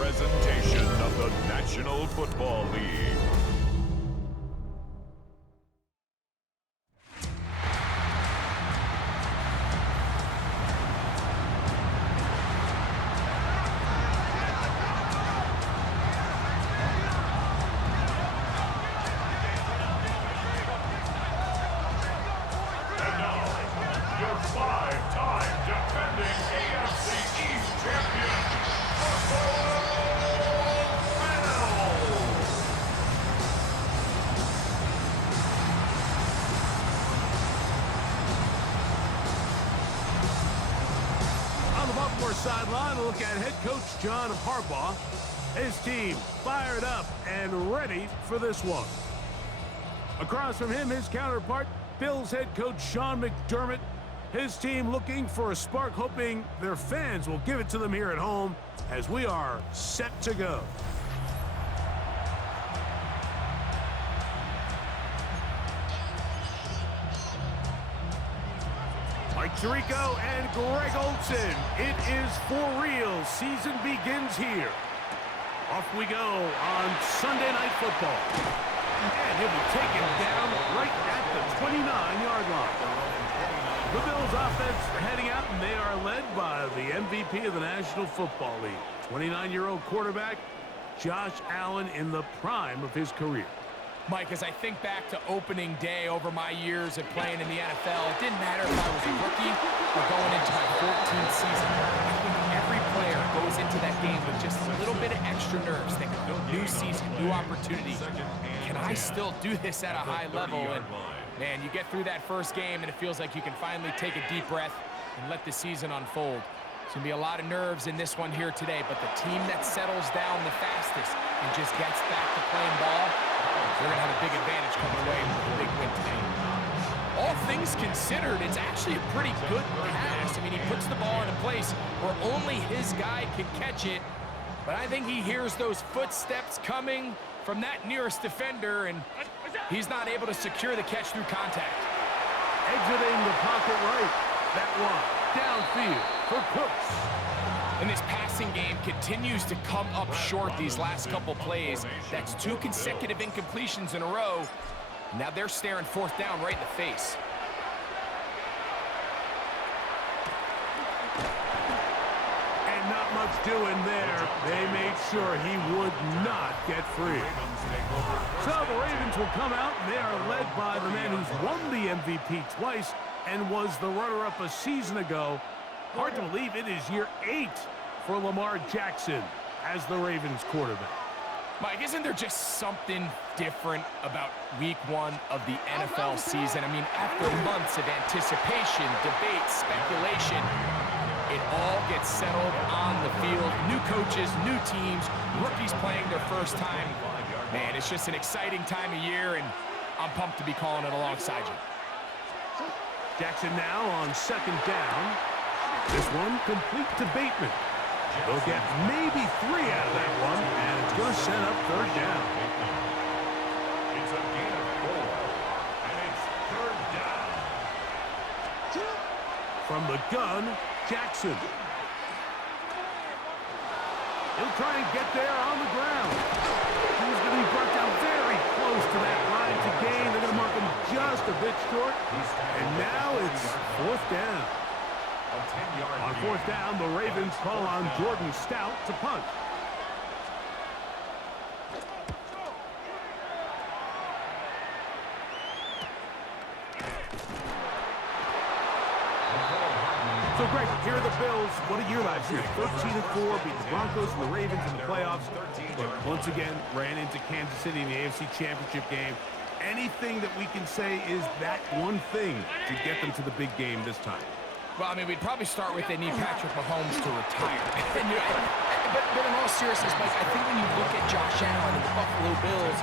presentation of the National Football League. Sideline, a look at head coach John Harbaugh. His team fired up and ready for this one. Across from him, his counterpart, Bills head coach Sean McDermott. His team looking for a spark, hoping their fans will give it to them here at home as we are set to go. Mike Tirico and Greg Olsen. It is for real. Season begins here. Off we go on Sunday Night Football. And he'll be taken down right at the 29-yard line. The Bills offense heading out, and they are led by the MVP of the National Football League. 29-year-old quarterback, Josh Allen, in the prime of his career. Mike, as I think back to opening day over my years of playing in the NFL, it didn't matter if I was a rookie or going into my 14th season. I think every player goes into that game with just a little bit of extra nerves, thinking, new season, new opportunity. Can I still do this at a high level? And, man, you get through that first game, and it feels like you can finally take a deep breath and let the season unfold. There's going to be a lot of nerves in this one here today, but the team that settles down the fastest and just gets back to playing ball, they're going to have a big advantage coming away with a big win today. All things considered, it's actually a pretty good pass. I mean, he puts the ball in a place where only his guy can catch it, but I think he hears those footsteps coming from that nearest defender, and he's not able to secure the catch through contact. Exiting the pocket right. That one downfield for Cooks. And this passing game continues to come up short these last couple plays. That's 2 consecutive incompletions in a row. Now they're staring fourth down right in the face. And not much doing there. They made sure he would not get free. So the Ravens will come out, and they are led by the man who's won the MVP twice and was the runner-up a season ago. Hard to believe it is year 8 for Lamar Jackson as the Ravens quarterback. Mike, isn't there just something different about week 1 of the NFL season? I mean, after months of anticipation, debate, speculation, it all gets settled on the field. New coaches, new teams, rookies playing their first time. Man, it's just an exciting time of year, and I'm pumped to be calling it alongside you. Jackson now on second down. This one complete to Bateman. They'll get maybe 3 out of that one, and it's going to set up third down. It's a gain of 4, and it's third down. From the gun, Jackson. He'll try and get there on the ground. He's going to be brought down very close to that line to gain. They're going to mark him just a bit short, and now it's fourth down. On fourth down, the Ravens call on Jordan Stout to punt. So, Greg, here are the Bills. What a year last year. 13-4, beat the Broncos and the Ravens in the playoffs. But once again, ran into Kansas City in the AFC Championship game. Anything that we can say is that one thing to get them to the big game this time? Well, I mean, we'd probably start with they need Patrick Mahomes to retire. but in all seriousness, Mike, I think when you look at Josh Allen and the Buffalo Bills,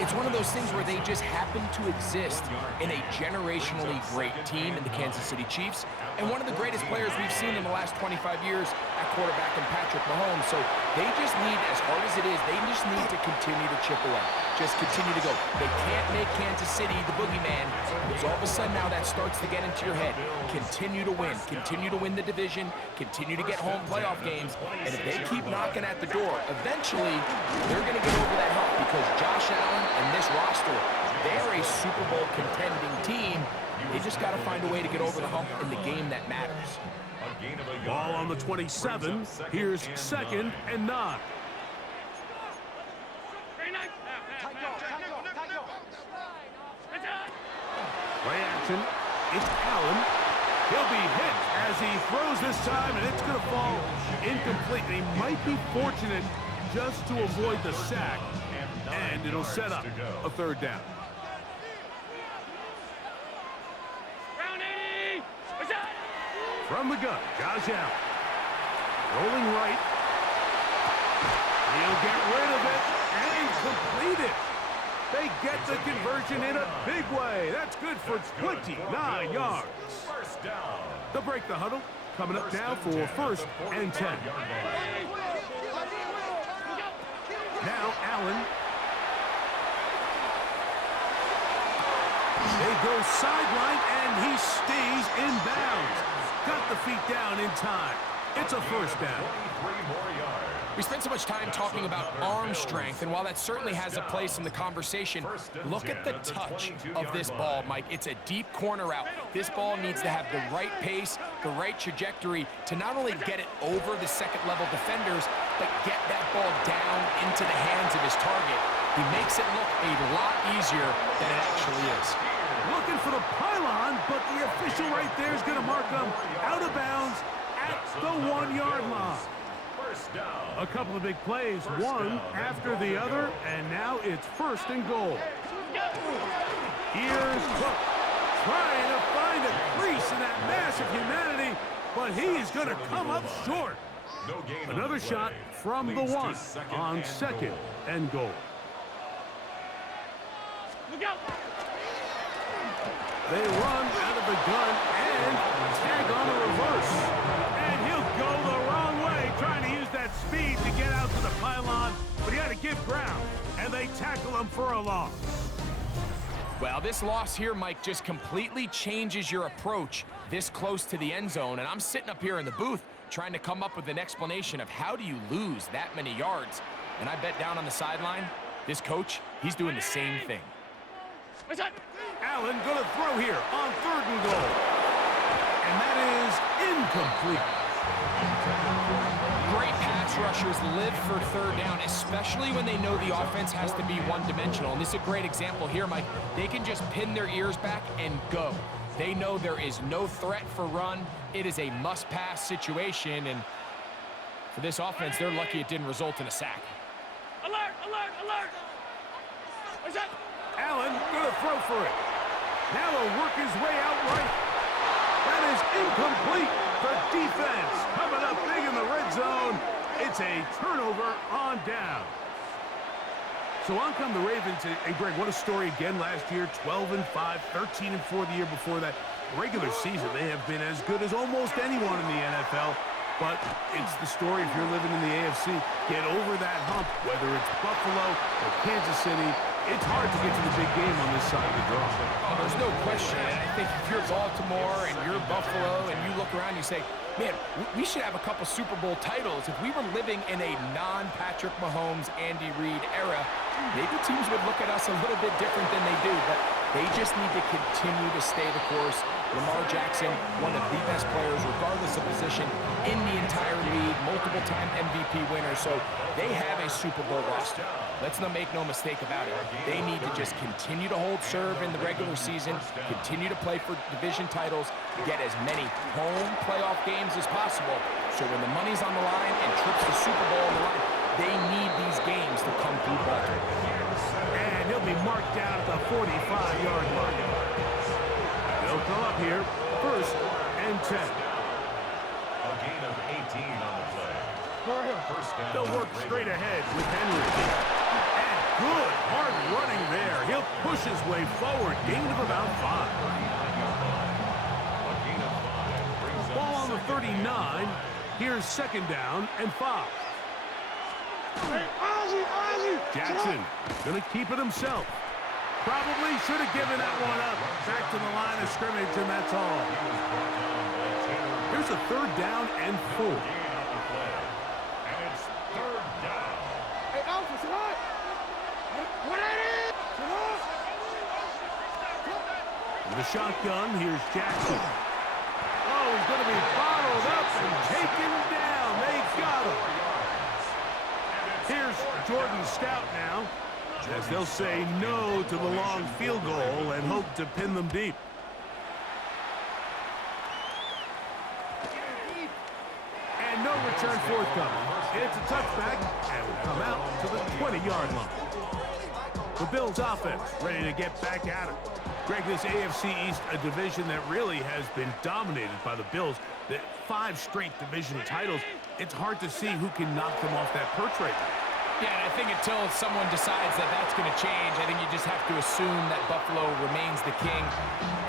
It's one of those things where they just happen to exist in a generationally great team in the Kansas City Chiefs and one of the greatest players we've seen in the last 25 years at quarterback in Patrick Mahomes. So they just need, as hard as it is, they just need to continue to chip away. Just continue to go. They can't make Kansas City the boogeyman, because all of a sudden now that starts to get into your head. Continue to win. Continue to win the division. Continue to get home playoff games. And if they keep knocking at the door, eventually they're going to get over that hump, because Josh Allen and this roster, they're a Super Bowl contending team. They just got to find a way to get over the hump in the game that matters. Ball on the 27. Here's 2nd and 9. Play action. It's Allen. He'll be hit as he throws this time, and it's going to fall incomplete. He might be fortunate just to avoid the sack, and it'll set up a 3rd down. From the gun, Josh Allen. Rolling right. He'll get rid of it and complete it. They get the conversion in a big way. That's good for 29 yards. They'll break the huddle. Coming up now for 1st and 10. Now Allen. They go sideline, and he stays in bounds. Got the feet down in time. It's a 1st down. We spent so much time talking about arm strength, and while that certainly has a place in the conversation, look at the touch of this ball, Mike. It's a deep corner route. This ball needs to have the right pace, the right trajectory to not only get it over the second-level defenders, but get that ball down into the hands of his target. He makes it look a lot easier than it actually is. Looking for the pylon, but the official right there is going to mark him out of bounds at the 1-yard line. A couple of big plays, one after the other, and now it's 1st and goal. Here's Cook trying to find a crease in that mass of humanity, but he's going to come up short. Another shot from the 1 on 2nd and goal. They run out of the gun and tag on the reverse. And he'll go the wrong way, trying to use that speed to get out to the pylon, but he had to give ground, and they tackle him for a loss. Well, this loss here, Mike, just completely changes your approach this close to the end zone, and I'm sitting up here in the booth trying to come up with an explanation of how do you lose that many yards. And I bet down on the sideline, this coach, he's doing the same thing. Allen going to throw here on 3rd and goal. And that is incomplete. Great pass rushers live for 3rd down, especially when they know the offense has to be one-dimensional. And this is a great example here, Mike. They can just pin their ears back and go. They know there is no threat for run. It is a must-pass situation. And for this offense, they're lucky it didn't result in a sack. Alert, alert, alert! What's that? Allen going to throw for it. Now he'll work his way out right. That is incomplete. The defense coming up big in the red zone. It's a turnover on down. So on come the Ravens. And Greg, what a story again last year. 12-5, 13-4 the year before that. Regular season, they have been as good as almost anyone in the NFL. But it's the story, if you're living in the AFC, get over that hump, whether it's Buffalo or Kansas City. It's hard to get to the big game on this side of the draw. Oh, there's no question. And I think if you're Baltimore and you're Buffalo and you look around and you say, man, we should have a couple Super Bowl titles. If we were living in a non-Patrick Mahomes, Andy Reid era, maybe teams would look at us a little bit different than they do. But they just need to continue to stay the course. Lamar Jackson, one of the best players, regardless of position, in the entire league, multiple-time MVP winner. So they have a Super Bowl roster. Let's not make no mistake about it. They need to just continue to hold serve in the regular season, continue to play for division titles, get as many home playoff games as possible. So when the money's on the line and trips to Super Bowl on the line, they need these games to come through Baltimore. And he'll be marked down at the 45-yard line. They'll come up here, 1st and 10. A gain of 18 on the play. They'll work straight ahead with Henry. And Good hard running there. He'll push his way forward. Gain of about 5. Ball on the 39. Here's second down and 5. Jackson going to keep it himself. Probably should have given that one up. Back to the line of scrimmage, and that's all. Here's a third down and 4. And it's third down. Hey, Alpha, sit up. What it is? With a shotgun, here's Jackson. Oh, he's going to be bottled up and taken down. They got him. Here's Jordan Stout now, as they'll say no to the long field goal and hope to pin them deep. And no return forthcoming. It's a touchback and will come out to the 20-yard line. The Bills offense ready to get back at it. Greg, this AFC East, a division that really has been dominated by the Bills. The 5 straight division titles, it's hard to see who can knock them off that perch right now. Yeah, and I think until someone decides that that's going to change, I think you just have to assume that Buffalo remains the king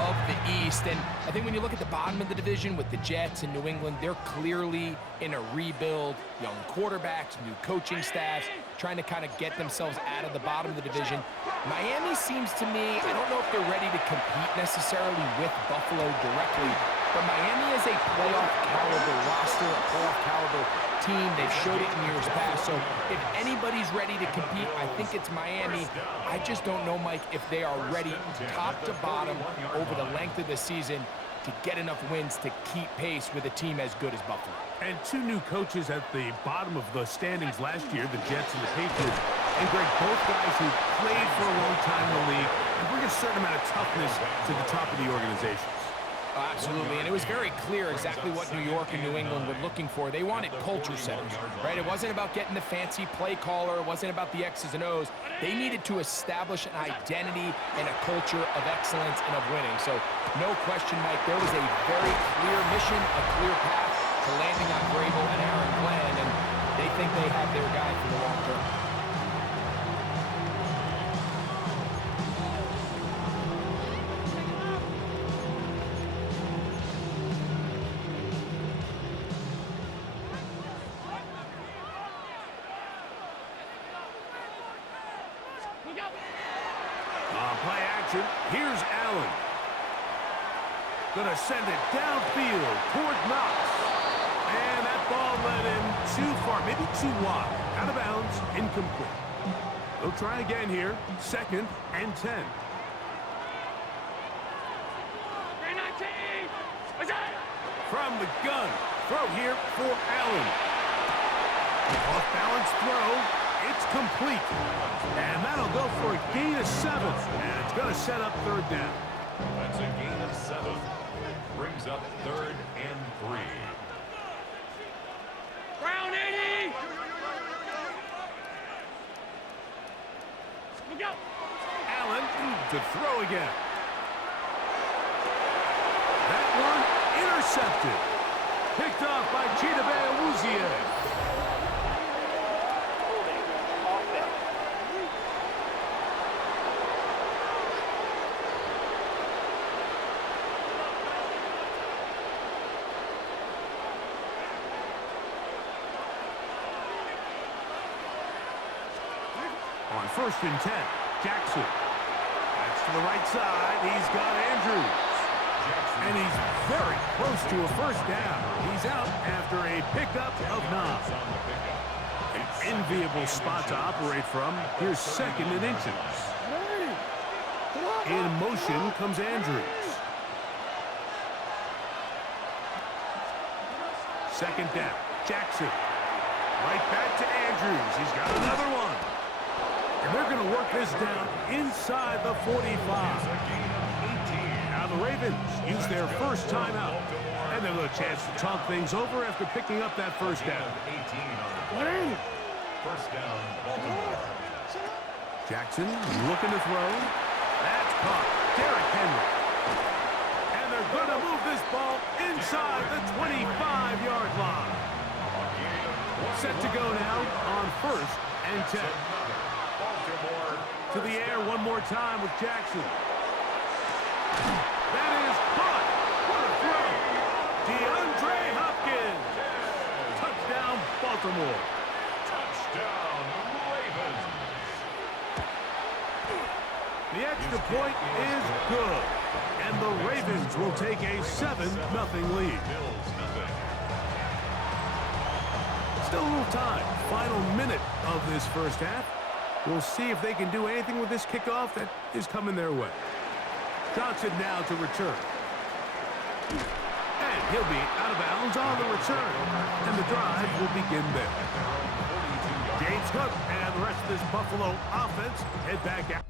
of the East. And I think when you look at the bottom of the division with the Jets and New England, they're clearly in a rebuild. Young quarterbacks, new coaching staffs, trying to kind of get themselves out of the bottom of the division. Miami seems to me, I don't know if they're ready to compete necessarily with Buffalo directly, but Miami is a playoff caliber roster, a playoff caliber team. They've showed it in years past. So if anybody's ready to compete, I think it's Miami. I just don't know, Mike, if they are ready top to bottom over the length of the season to get enough wins to keep pace with a team as good as Buffalo. And 2 new coaches at the bottom of the standings last year, the Jets and the Patriots. And Greg, both guys who played for a long time in the league and bring a certain amount of toughness to the top of the organizations. Oh, absolutely, and it was very clear exactly what New York and New England were looking for. They wanted culture setters, right? It wasn't about getting the fancy play caller. It wasn't about the X's and O's. They needed to establish an identity and a culture of excellence and of winning. So, no question, Mike, there was a very clear mission, a clear path to landing on Vrabel and Aaron Glenn, and they think they have their guy for the long term. Play action. Here's Allen. Gonna send it downfield toward Knox. And that ball led him too far, maybe too wide. Out of bounds, incomplete. They'll try again here. 2nd and 10. From the gun. Throw here for Allen. Off-balance throw. It's complete. And that'll go for a gain of 7. And it's going to set up 3rd down. That's a gain of 7. Brings up 3rd and 3. Brown 80! Look out! Allen to throw again. That one intercepted. Picked off by Chidobe Awuzie. On 1st and 10, Jackson. That's to the right side. He's got Andrews. And he's very close to a 1st down. He's out after a pickup of 9. An enviable spot to operate from. Here's 2nd and inches. In motion comes Andrews. 2nd down, Jackson. Right back to Andrews. He's got another one. And they're going to work this down inside the 45. Now the Ravens use their first timeout. And they'll have a chance to talk things over after picking up that 1st down. 1st down, Baltimore. Jackson looking to throw. That's caught. Derrick Henry. And they're going to move this ball inside the 25-yard line. Set to go now on 1st and 10. Baltimore to the air one more time with Jackson. That is caught. What a throw. DeAndre Hopkins. Touchdown, Baltimore. Touchdown, Ravens. The extra point is good. And the Ravens will take a 7-0 lead. Bills, nothing. Still a little time. Final minute of this first half. We'll see if they can do anything with this kickoff that is coming their way. Johnson now to return. And he'll be out of bounds on the return. And the drive will begin there. James Cook and the rest of this Buffalo offense head back out.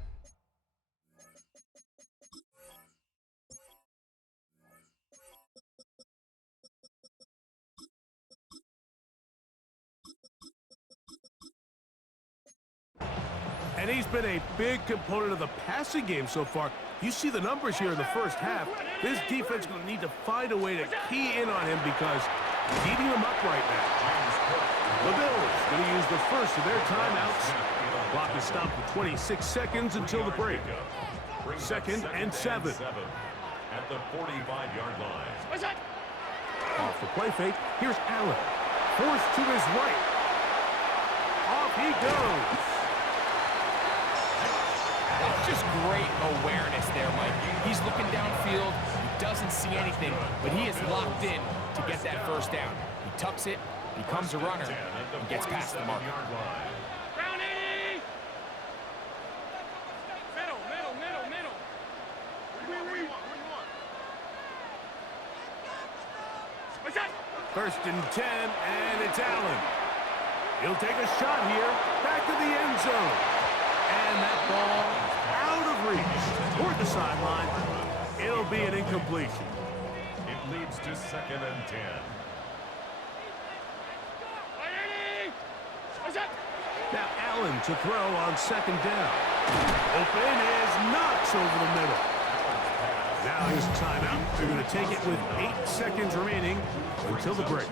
And he's been a big component of the passing game so far. You see the numbers here in the first half. This defense is going to need to find a way to key in on him because he's eating them up right now. The Bills going to use the first of their timeouts. The clock is stopped at 26 seconds until the break. 2nd and 7. At the 45-yard line. Off the play fake. Here's Allen. Forced to his right. Off he goes. That's just great awareness there, Mike. He's looking downfield. He doesn't see anything, but he is locked in to get that first down. He tucks it, becomes a runner, and gets past the mark. Round 80! Middle. What do you want? What's that? 1st and 10, and it's Allen. He'll take a shot here, back to the end zone. And that ball out of reach toward the sideline. It'll be an incompletion. It leads to 2nd and 10. What's that? Now Allen to throw on 2nd down. Open is Knox over the middle. Now his timeout. They're going to take it with 8 seconds remaining until the break.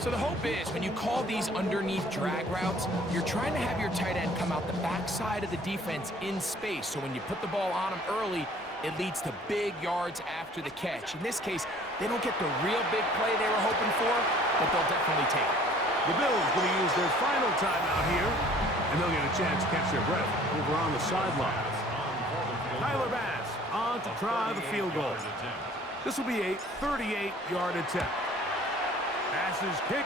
So the hope is when you call these underneath drag routes, you're trying to have your tight end come out the backside of the defense in space. So when you put the ball on him early, it leads to big yards after the catch. In this case, they don't get the real big play they were hoping for, but they'll definitely take it. The Bills going to use their final timeout here, and they'll get a chance to catch their breath over on the sideline. Tyler Bass on to try the field goal. This will be a 38-yard attempt. Bass's kick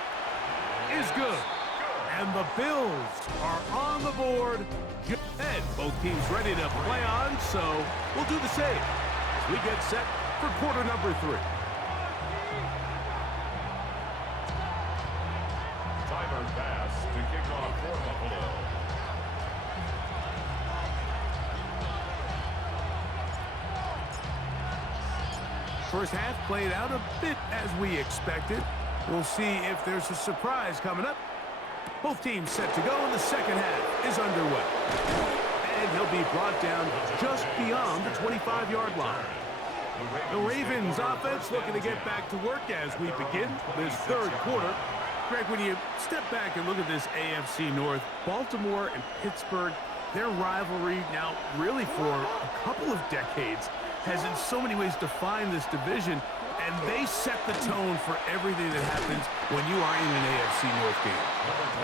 is good. And the Bills are on the board. And both teams ready to play on, so we'll do the same as we get set for quarter number 3. Tyler Bass to kick off for Buffalo. First half played out a bit as we expected. We'll see if there's a surprise coming up. Both teams set to go, and the second half is underway. And he'll be brought down just beyond the 25-yard line. The Ravens offense looking to get back to work as we begin this third quarter. Greg, when you step back and look at this AFC North, Baltimore and Pittsburgh, their rivalry now really for a couple of decades has in so many ways defined this division, and they set the tone for everything that happens when you are in an AFC North game.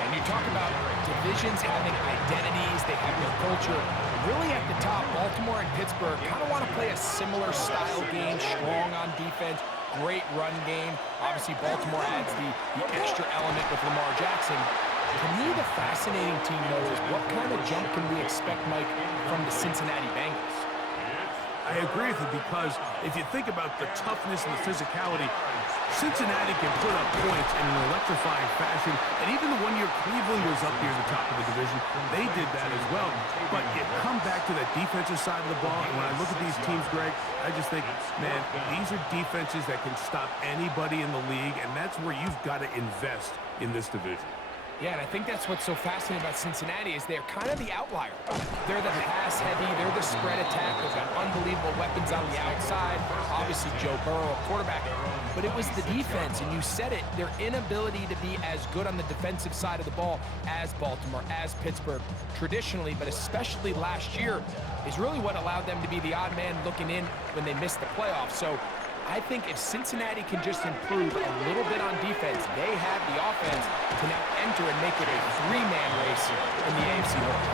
And you talk about divisions having identities, they have their culture. Really at the top, Baltimore and Pittsburgh kind of want to play a similar style game, strong on defense, great run game. Obviously, Baltimore adds the extra element with Lamar Jackson. To me, the fascinating team, though, is what kind of jump can we expect, Mike, from the Cincinnati Bengals? I agree with you because if you think about the toughness and the physicality, Cincinnati can put up points in an electrifying fashion, and even the 1 year Cleveland was up near the top of the division. They did that as well. But you come back to that defensive side of the ball, and when I look at these teams, Greg, I just think, man, these are defenses that can stop anybody in the league, and that's where you've got to invest in this division. Yeah, and I think that's what's so fascinating about Cincinnati is they're kind of the outlier. They're the pass heavy, they're the spread attack. They've got unbelievable weapons on the outside. Obviously, Joe Burrow, quarterback. But it was the defense, and you said it, their inability to be as good on the defensive side of the ball as Baltimore, as Pittsburgh, traditionally, but especially last year, is really what allowed them to be the odd man looking in when they missed the playoffs. So I think if Cincinnati can just improve a little bit on defense, they have the offense to now enter and make it a three-man race in the AFC North.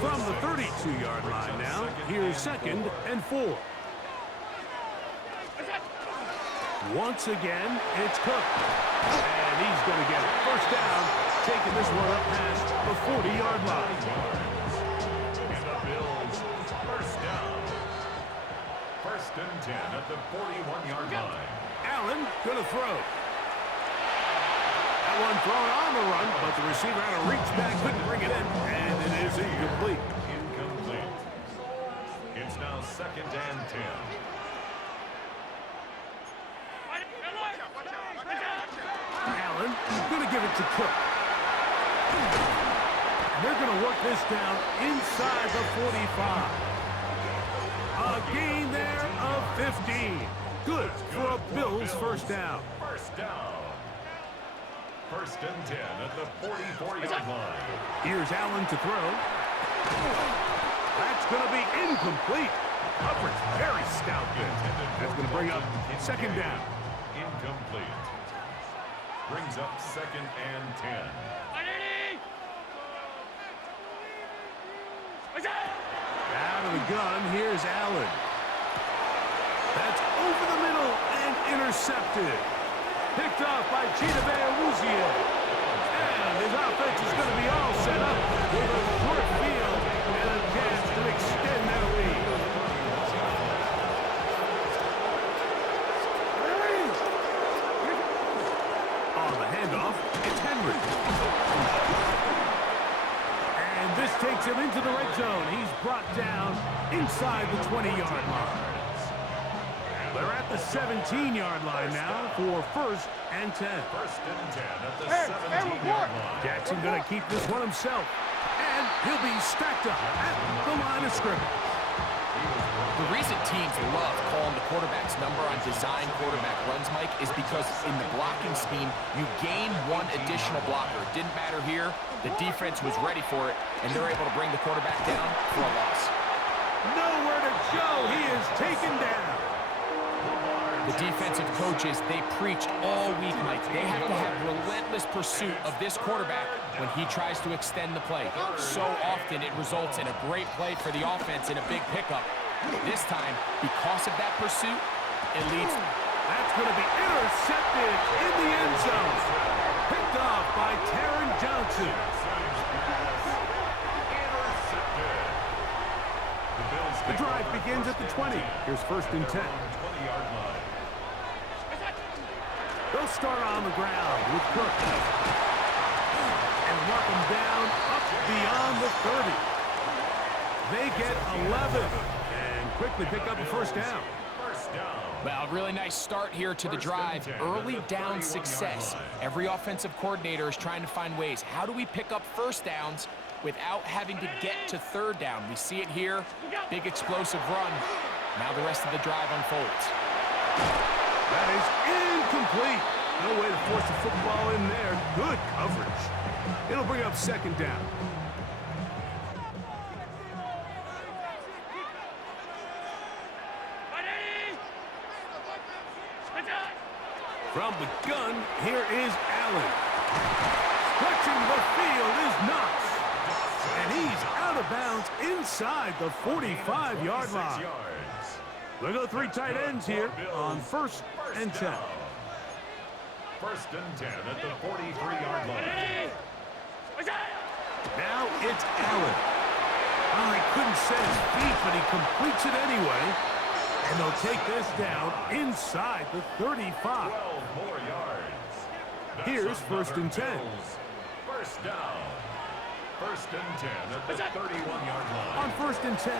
From the 32-yard line now, here's 2nd and 4. Once again, it's Cook. And he's going to get it. First down, taking this one up past the 40-yard line. And the Bills, first down. 1st and 10 at the 41-yard line. Allen going to throw. That one thrown on the run, but the receiver had to reach back, couldn't bring it in, and it is incomplete. Incomplete. It's now 2nd and 10. Allen going to give it to Cook. And they're going to work this down inside the 45. A gain there of 15. Good for a Bills first down. First down. 1st and 10 at the 44-yard line. Here's Allen to throw. That's going to be incomplete. Coverage very stout there. That's going to bring up 2nd down. Incomplete. Brings up 2nd and 10. Out of the gun, here's Allen. That's over the middle and intercepted. Picked off by Chidobe Awuzie. And his offense is going to be all set up with a short field and a chance to extend their lead. On the handoff, it's Henry. And this takes him into the red zone. He's brought down inside the 20-yard line. They're at the 17-yard line now for 1st and 10. 1st and 10 at the 17-yard line. Jackson going to keep this one himself. And he'll be stacked up at the line of scrimmage. The reason teams love calling the quarterback's number on design quarterback runs, Mike, is because in the blocking scheme, you gain one additional blocker. It didn't matter here. The defense was ready for it, and they're able to bring the quarterback down for a loss. Nowhere to go. He is taken down. The defensive coaches, they preach all week, Mike. They have to have relentless pursuit of this quarterback when he tries to extend the play. So often it results in a great play for the offense and a big pickup. This time, because of that pursuit, it leads. That's going to be intercepted in the end zone. Picked off by Taron Johnson. The drive begins at the 20. Here's 1st and 10. 20-yard line. They'll start on the ground with Cook. And mark him down up beyond the 30. They get 11 and quickly pick up a first down. First down. Well, really nice start here to the drive. Early down success. Every offensive coordinator is trying to find ways. How do we pick up first downs without having to get to 3rd down? We see it here. Big explosive run. Now the rest of the drive unfolds. That is incomplete. No way to force the football in there. Good coverage. It'll bring up 2nd down. From the gun, here is Allen. Stretching the field is Knox. And he's out of bounds inside the 45-yard line. They'll go 3 tight ends here on 1st and 10. 1st and 10 at the 43-yard line. Now it's Allen. Oh, he couldn't set his feet, but he completes it anyway. And they'll take this down inside the 35. 12 more yards. That's Here's 1st and 10. First down. 1st and 10 at the 31-yard line. On 1st and 10,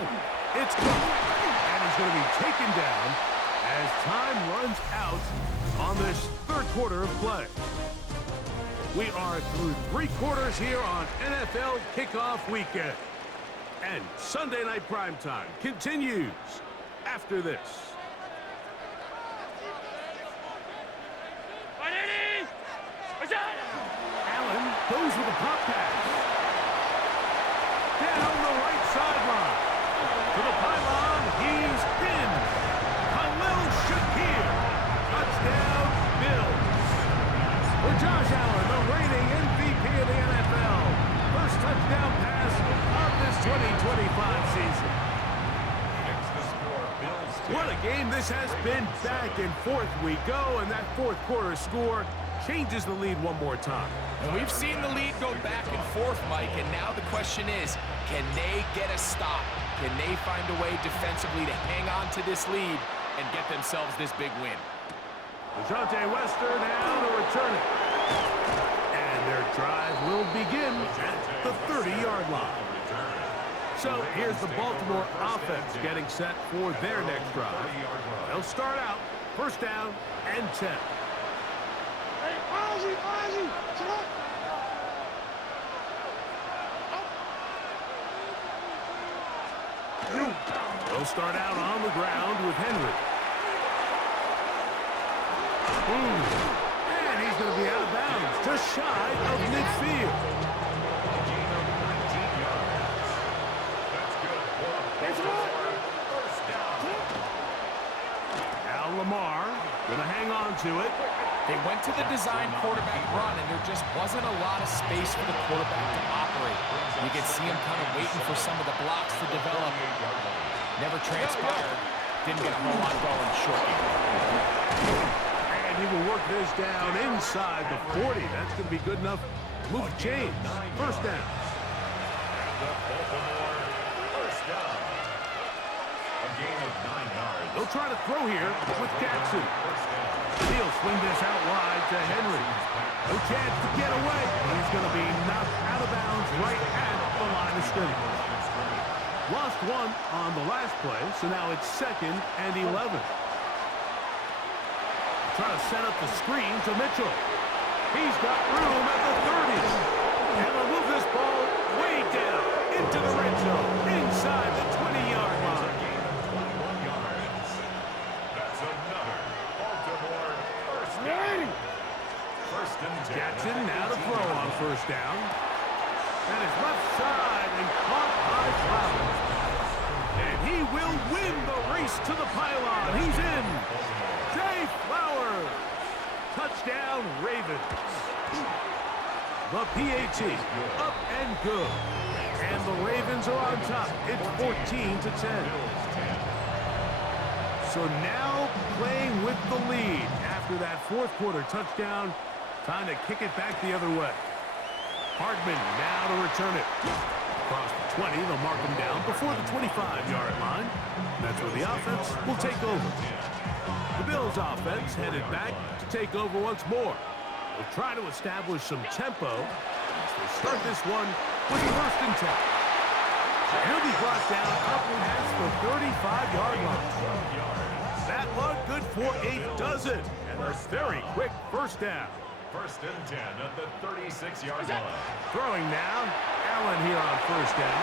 it's Cook. And he's going to be taken down as time runs out on this third quarter of play. We are through 3 quarters here on NFL Kickoff Weekend. And Sunday Night Primetime continues after this. Allen goes with a pop pass. Down the right sideline. To the pylon, he's in. Khalil Shakir. Touchdown, Bills. For Josh Allen, the reigning MVP of the NFL. First touchdown pass of this 2025 season. What a game this has been. Back and forth we go, and that fourth quarter score changes the lead one more time. And we've seen the lead go back and forth, Mike, and now the question is, can they get a stop? Can they find a way defensively to hang on to this lead and get themselves this big win? DeJounte Wester now to return it. And their drive will begin at the 30-yard line. So here's the Baltimore offense getting set for their next drive. They'll start out first down and 10. Hey, Ozzy, sit up. They'll start out on the ground with Henry. And he's going to be out of bounds, just shy of midfield. Now Lamar going to hang on to it. They went to the design quarterback run, and there just wasn't a lot of space for the quarterback to operate. You could see him kind of waiting for some of the blocks to develop. Never transpired. Didn't get a whole lot going short. And he will work this down inside the 40. That's going to be good enough to move the chains. First down. They'll try to throw here with Jackson. He'll swing this out wide to Henry. No chance to get away. He's going to be knocked out of bounds right at the line of scrimmage. Lost one on the last play, so now it's 2nd and 11. Try to set up the screen to Mitchell. He's got room at the 30. And they'll move this ball way down into the red zone, inside the 20-yard line. Jackson now to throw on first down. And it's left side and caught by Flowers. And he will win the race to the pylon. He's in. Zay Flowers. Touchdown, Ravens. The PAT up and good. And the Ravens are on top. It's 14-10. So now playing with the lead after that fourth quarter touchdown. Time to kick it back the other way. Hardman now to return it. Across the 20, they'll mark him down before the 25-yard line. That's where the offense will take over. The Bills offense headed back to take over once more. They'll try to establish some tempo as they start this one with first and 10. He'll be brought down up past the 35-yard line. That one good for a dozen. And a very quick first down. First and 10 at the 36-yard line. Throwing now. Allen here on first down.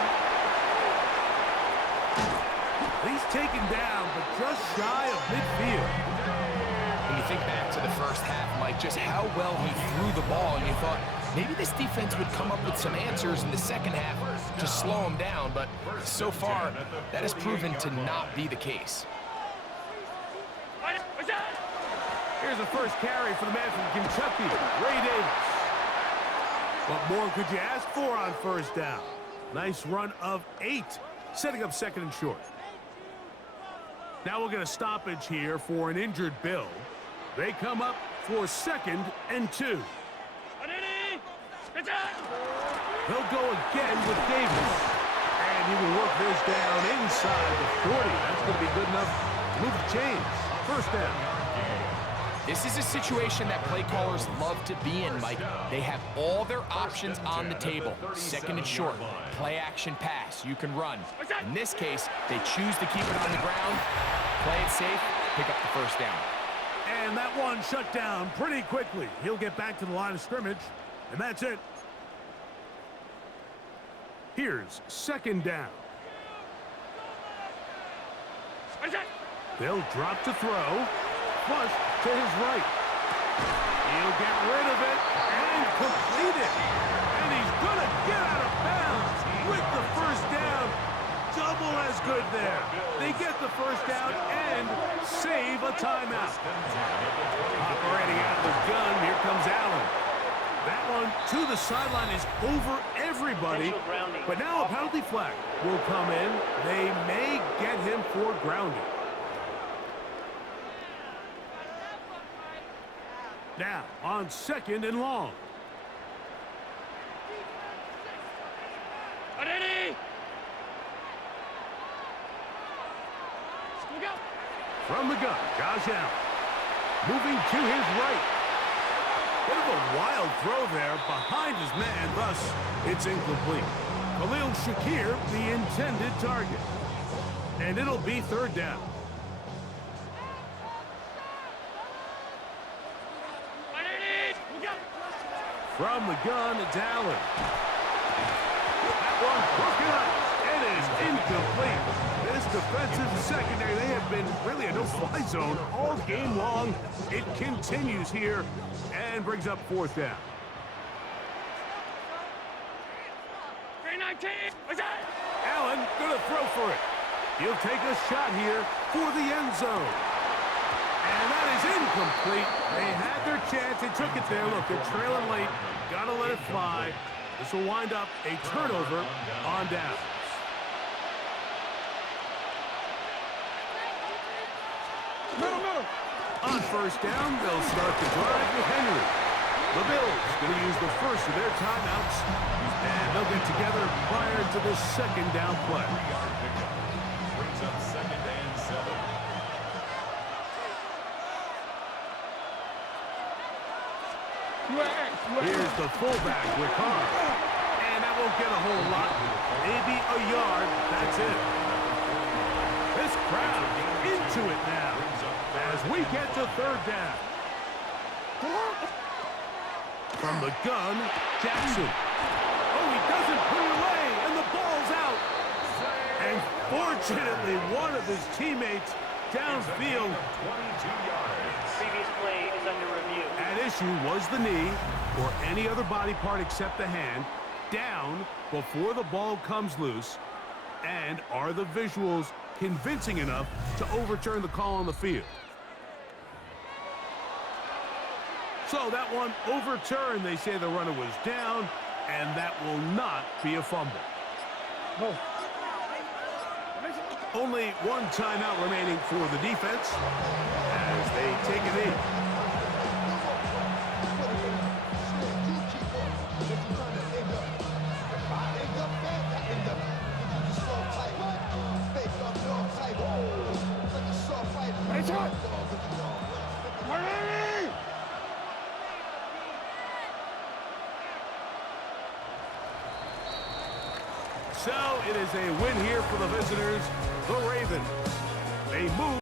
He's taken down, but just shy of midfield. When you think back to the first half, Mike, just how well he threw the ball, and you thought maybe this defense would come up with some answers in the second half to slow him down, but so far, that has proven to not be the case. Here's the first carry for the man from Kentucky, Ray Davis. What more could you ask for on first down? Nice run of 8, setting up 2nd and short. Now we'll get a stoppage here for an injured Bill. They come up for 2nd and 2. He'll go again with Davis. And he will work this down inside the 40. That's going to be good enough to move the chains. First down. This is a situation that play callers love to be in, Mike. They have all their options on the table. 2nd and short, play action pass, you can run. In this case, they choose to keep it on the ground, play it safe, pick up the first down. And And that one shut down pretty quickly. He'll get back to the line of scrimmage, and that's it. Here's second down. They'll drop to throw. Flush to his right. He'll get rid of it and complete it. And he's going to get out of bounds with the first down. Double as good there. They get the first down and save a timeout. Operating out of the gun, here comes Allen. That one to the sideline is over everybody. But now a penalty flag will come in. They may get him for grounding. Now on second and long. From the gun, Josh Allen. Moving to his right. Bit of a wild throw there behind his man, thus it's incomplete. Khalil Shakir, the intended target. And it'll be third down. From the gun, it's Allen. That one broken up. It is incomplete. This defensive secondary, they have been really a no-fly zone all game long. It continues here and brings up fourth down. Allen gonna throw for it. He'll take a shot here for the end zone. And that is incomplete. They had their chance. They took it there. Look, they're trailing late. Gotta let it fly. This will wind up a turnover on down. On first down, they'll start the drive with Henry. The Bills going to use the first of their timeouts, and they'll get together prior to the second down play. 3-yard pickup. Brings up second and 7. Here's the fullback with Carr. And that won't get a whole lot. Maybe a yard. That's it. This crowd into it now as we get to third down. From the gun, Jackson. Oh, he doesn't put it away, and the ball's out. And fortunately, one of his teammates downfield. 22 yards. Previous play is under review. At issue was the knee, or any other body part except the hand, down before the ball comes loose. And are the visuals convincing enough to overturn the call on the field? So that one overturned. They say the runner was down, and that will not be a fumble. Only one timeout remaining for the defense as they take a knee. So it is a win here for the visitors, the Ravens. They move